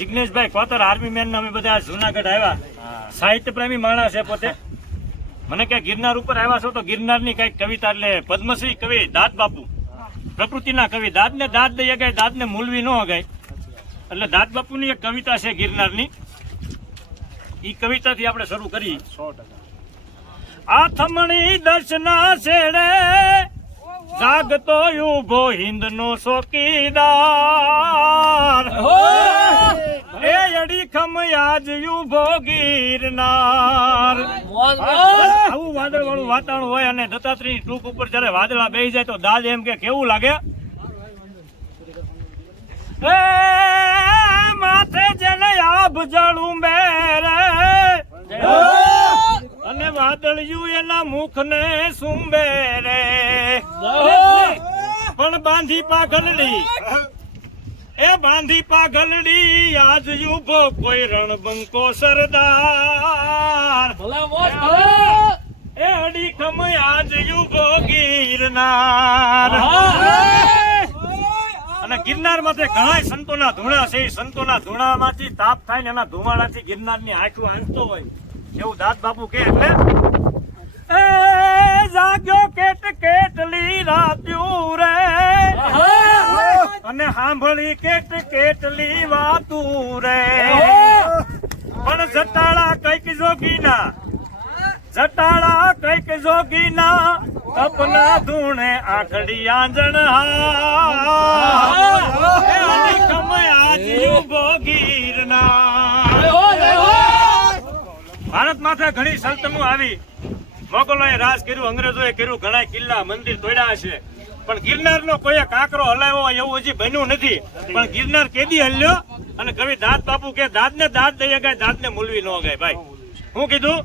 જિગ્નેશભાઈ કોતર army main અમે બધા જુનાગઢ આવ્યા. સાહિત્ય પ્રેમી માણસ છે પોતે. મને કે ગિરનાર ઉપર આવ્યા છો તો ગિરનારની કંઈક કવિતા એટલે પદ્મશ્રી કવિ દાદ બાપુ. પ્રકૃતિના કવિ. દાદ ને દાદ દઈ અગાય દાદ ને મૂલવી ન અગાય એટલે દાદ બાપુની એક કવિતા છે ગિરનારની. ઈ કવિતાથી આપણે શરૂ કરી આ થમણી દર્શના છેડે જાગતો ઊભો હિન્દનો ચોકીદાર. એ અડીખમ આજ ભોગીરનાર આવું વાદળ વાળું વાતાવરણ હોય અને દત્તાત્રેય ટૂંક ઉપર જ્યારે વાદળા બેસી જાય તો દાદ એમ કે કેવું લાગે? એ માથે જેને આભ જળું મેરે. અને વાદળિયું એના મુખને સુંબે રે પણ બાંધી પાઘલડી. બાંધી પાઘલડી આજ યુભો કોઈ રણબંકો સરદાર. એ અડીખમ આજ યુભો ગિરનાર. અને ગિરનારમાં ઘણા સંતોના ધૂણા છે. એ સંતોના ધૂણામાંથી તાપ થાય ને એના ધુમાડાથી ગિરનારની આંખું આંચતો હોય. એવું દાદ બાપુ કે એટલે અને સાંભળી કેટ કેટલી વાતું રે. પણ જટાળા કંઈક જોગીના જટાળા કંઈક જોગીના તપના ધૂણે આખડી આંજણ ભારત માથે ઘણી સલ્તનો આવી. મોગલોએ રાજ કર્યું અંગ્રેજોએ કર્યું ઘણા કિલ્લા મંદિર તોડ્યા છે પણ ગિરનારનો કોઈ કાંકરો હલાવ્યો એવું હજી બન્યું નથી. પણ ગિરનાર કેદી હલ્યો અને કવિ દાંત બાપુ કે દાંત ને દાંત દઈએ ગાય દાંત ને મૂલવી ન ગાય ભાઈ. હું કીધું,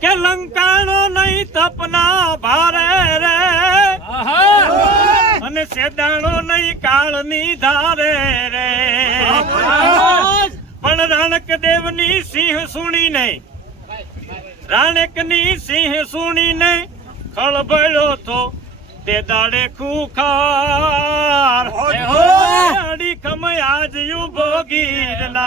કે લંકાણો નહીં તપના ભારે રે. અને સેદાણો નહીં કાળની ધારે રે. પણ રાણક દેવની સિંહ સુણી નહીં. રાણકની સિંહ સુણી નહીં. ખળભળ્યો તો તે દાડે ખુખાર. અડી યુ ભોગીરલા